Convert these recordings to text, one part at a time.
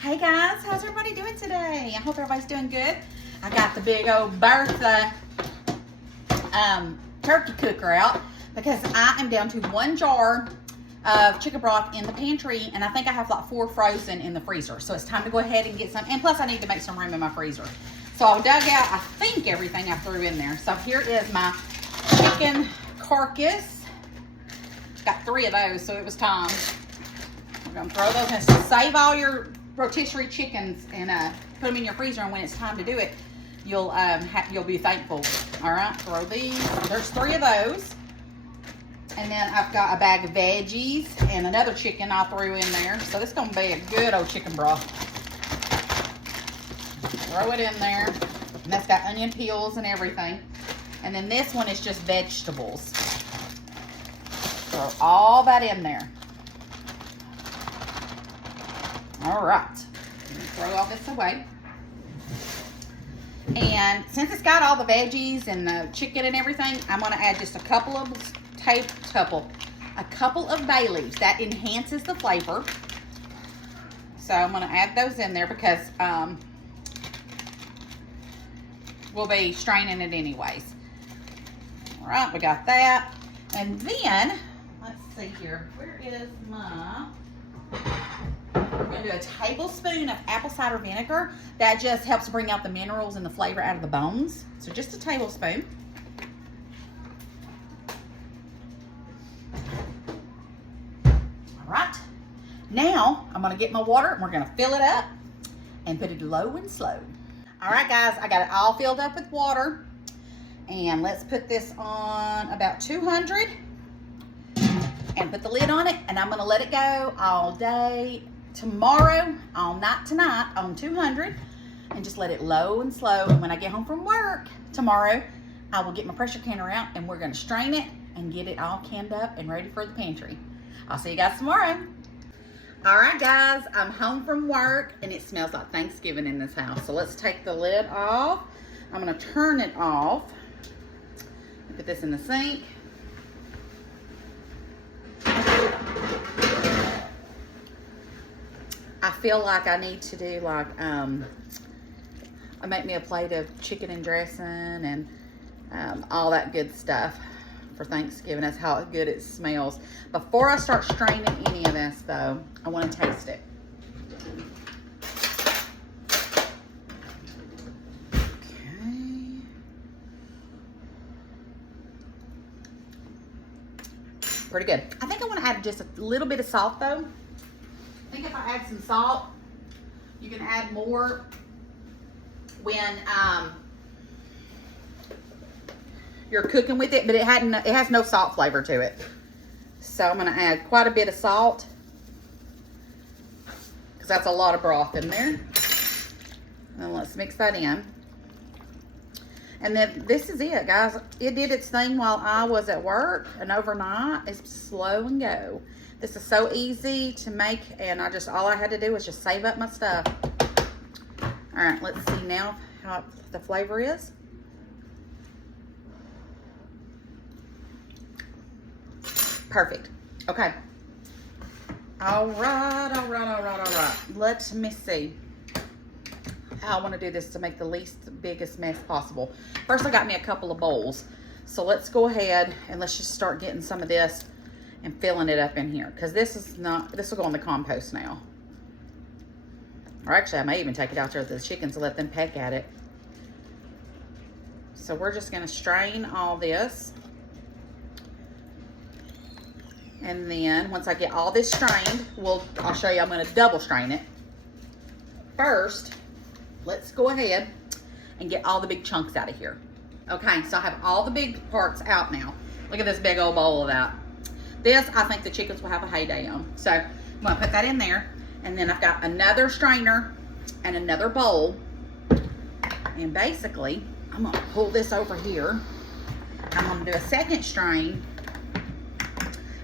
Hey guys, how's everybody doing today? I hope everybody's doing good. I got the big old Bertha turkey cooker out because I am down to 1 jar of chicken broth in the pantry, and I think I have like 4 frozen in the freezer. So it's time to go ahead and get some, and plus I need to make some room in my freezer. So I dug out, I think, everything I threw in there. So here is my chicken carcass. Got 3 of those, so it was time. We're gonna throw those in. Save all your rotisserie chickens and put them in your freezer, and when it's time to do it, you'll be thankful. All right, throw these. There's 3 of those. And then I've got a bag of veggies and another chicken I threw in there. So this is gonna be a good old chicken broth. Throw it in there. And that's got onion peels and everything. And then this one is just vegetables. Throw all that in there. All right. Throw all this away. And since it's got all the veggies and the chicken and everything, I'm gonna add just a couple of bay leaves. That enhances the flavor. So I'm gonna add those in there because we'll be straining it anyways. All right, we got that. And then, let's see here, where is my, we're gonna do a tablespoon of apple cider vinegar. That just helps bring out the minerals and the flavor out of the bones. So just a tablespoon. All right, now I'm gonna get my water and we're gonna fill it up and put it low and slow. All right, guys, I got it all filled up with water. And let's put this on about 200 and put the lid on it. And I'm gonna let it go all day tomorrow, all night tonight on 200, and just let it low and slow. And when I get home from work tomorrow, I will get my pressure canner out and we're gonna strain it and get it all canned up and ready for the pantry. I'll see you guys tomorrow. All right, guys, I'm home from work and it smells like Thanksgiving in this house. So let's take the lid off. I'm gonna turn it off. Put this in the sink. I feel like I need to do like, I make me a plate of chicken and dressing and all that good stuff for Thanksgiving. That's how good it smells. Before I start straining any of this though, I want to taste it. Okay. Pretty good. I think I want to add just a little bit of salt though. I think if I add some salt, you can add more when you're cooking with it, but it has no salt flavor to it. So I'm gonna add quite a bit of salt because that's a lot of broth in there. And let's mix that in. And then this is it, guys. It did its thing while I was at work and overnight. It's slow and go. This is so easy to make, and all I had to do was just save up my stuff. All right, let's see now how the flavor is. Perfect. Okay. All right. Let me see how I want to do this to make the biggest mess possible. First, I got me a couple of bowls. So let's go ahead and let's just start getting some of this and filling it up in here, because this will go in the compost now. Or actually, I may even take it out there to the chickens and let them peck at it. So we're just gonna strain all this. And then once I get all this strained, I'll show you, I'm gonna double strain it. First, let's go ahead and get all the big chunks out of here. Okay, so I have all the big parts out now. Look at this big old bowl of that. This, I think the chickens will have a heyday on. So I'm gonna put that in there. And then I've got another strainer and another bowl. And basically, I'm gonna pull this over here. I'm gonna do a second strain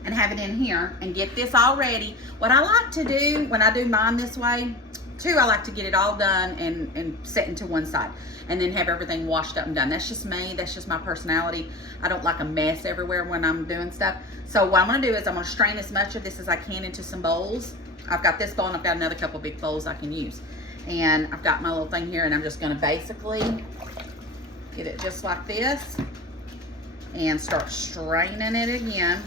and have it in here and get this all ready. What I like to do when I do mine this way, too, I like to get it all done and set into one side and then have everything washed up and done. That's just me. That's just my personality. I don't like a mess everywhere when I'm doing stuff. So what I'm gonna do is I'm gonna strain as much of this as I can into some bowls I've got this bowl and I've got another couple big bowls I can use. And I've got my little thing here, and I'm just gonna basically get it just like this and start straining it again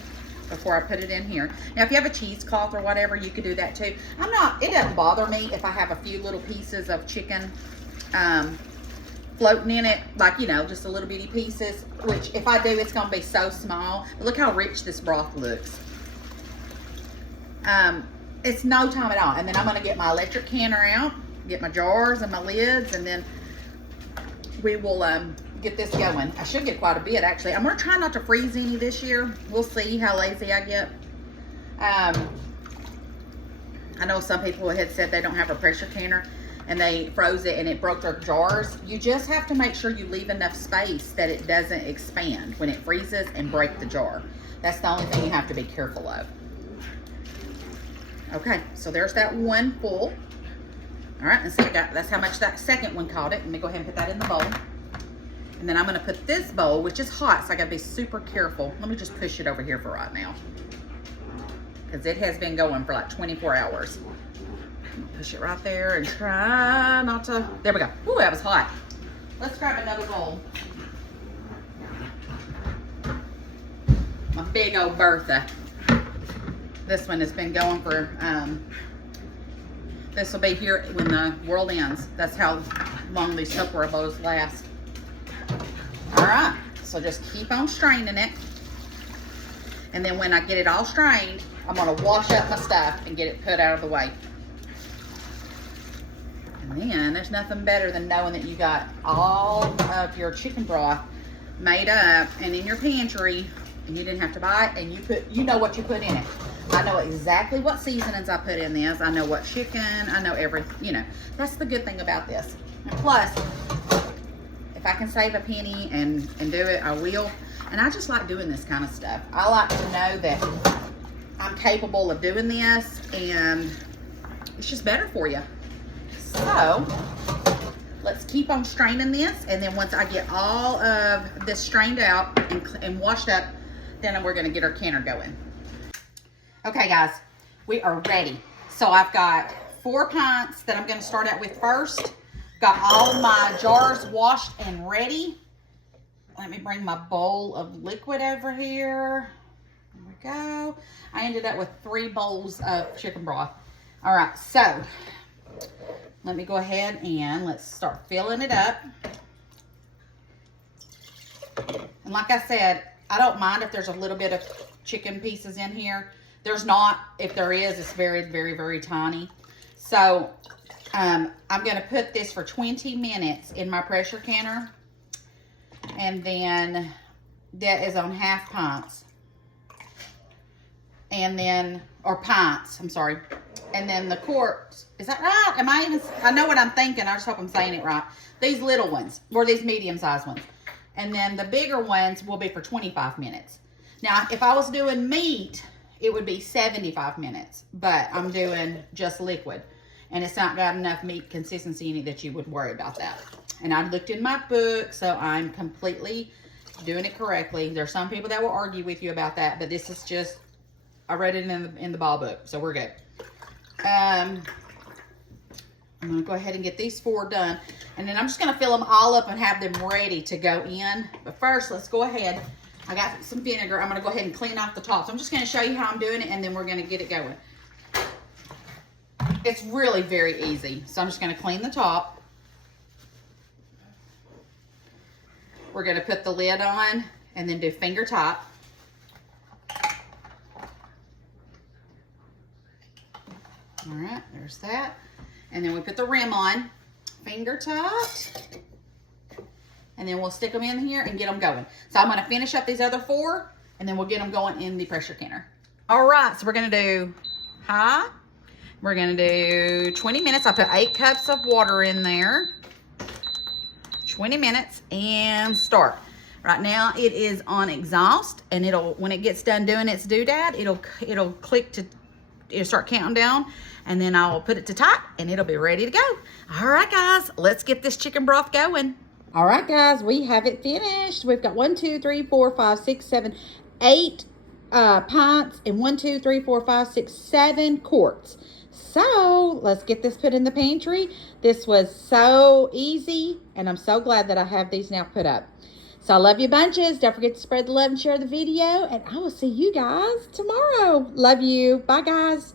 before I put it in here. Now, if you have a cheesecloth or whatever, you could do that too. It doesn't bother me if I have a few little pieces of chicken floating in it, like, you know, just a little bitty pieces, which if I do, it's gonna be so small. But look how rich this broth looks. It's no time at all. And then I'm gonna get my electric canner out, get my jars and my lids, and then we will get this going. I should get quite a bit, actually. I'm gonna try not to freeze any this year. We'll see how lazy I get. I know some people had said they don't have a pressure canner and they froze it and it broke their jars. You just have to make sure you leave enough space that it doesn't expand when it freezes and break the jar. That's the only thing you have to be careful of. Okay, so there's that one full. All right, and so that's how much that second one caught it. Let me go ahead and put that in the bowl. And then I'm gonna put this bowl, which is hot, so I gotta be super careful. Let me just push it over here for right now, because it has been going for like 24 hours. Push it right there and try not to, there we go. Ooh, that was hot. Let's grab another bowl. My big old Bertha. This one has been going for, this will be here when the world ends. That's how long these Tupperware bowls last. All right, so just keep on straining it. And then when I get it all strained, I'm gonna wash up my stuff and get it put out of the way. And then there's nothing better than knowing that you got all of your chicken broth made up and in your pantry, and you didn't have to buy it, and you know what you put in it. I know exactly what seasonings I put in this. I know what chicken, I know everything, you know. That's the good thing about this. And plus, if I can save a penny and do it, I will. And I just like doing this kind of stuff. I like to know that I'm capable of doing this, and it's just better for you. So, let's keep on straining this, and then once I get all of this strained out and washed up, then we're gonna get our canner going. Okay guys, we are ready. So I've got 4 pints that I'm gonna start out with first. Got all my jars washed and ready. Let me bring my bowl of liquid over here. There we go. I ended up with 3 bowls of chicken broth. All right, so let me go ahead and let's start filling it up. And like I said, I don't mind if there's a little bit of chicken pieces in here. There's not. If there is, it's very, very, very tiny. So I'm going to put this for 20 minutes in my pressure canner. And then that is on half pints. And then, or pints, I'm sorry. And then the quarts, is that right? I know what I'm thinking. I just hope I'm saying it right. These little ones, or these medium-sized ones. And then the bigger ones will be for 25 minutes. Now, if I was doing meat, it would be 75 minutes, but I'm doing just liquid, and it's not got enough meat consistency in it that you would worry about that. And I looked in my book, so I'm completely doing it correctly. There's some people that will argue with you about that, but this is just, I read it in the ball book, so we're good. I'm gonna go ahead and get these 4 done, and then I'm just gonna fill them all up and have them ready to go in. But first, let's go ahead. I got some vinegar. I'm going to go ahead and clean off the top. So I'm just going to show you how I'm doing it, and then we're going to get it going. It's really very easy. So I'm just going to clean the top. We're going to put the lid on and then do finger top. All right, there's that. And then we put the rim on, finger topped. And then we'll stick them in here and get them going. So I'm going to finish up these other 4, and then we'll get them going in the pressure canner. All right, so we're going to do high. We're going to do 20 minutes. I put 8 cups of water in there. 20 minutes and start. Right now it is on exhaust, and when it gets done doing its doodad, it'll click to, it'll start counting down, and then I'll put it to top, and it'll be ready to go. All right, guys, let's get this chicken broth going. All right, guys, we have it finished. We've got 1, 2, 3, 4, 5, 6, 7, 8 pints, and 1, 2, 3, 4, 5, 6, 7 quarts. So let's get this put in the pantry. This was so easy, and I'm so glad that I have these now put up. So I love you bunches. Don't forget to spread the love and share the video, and I will see you guys tomorrow. Love you. Bye, guys.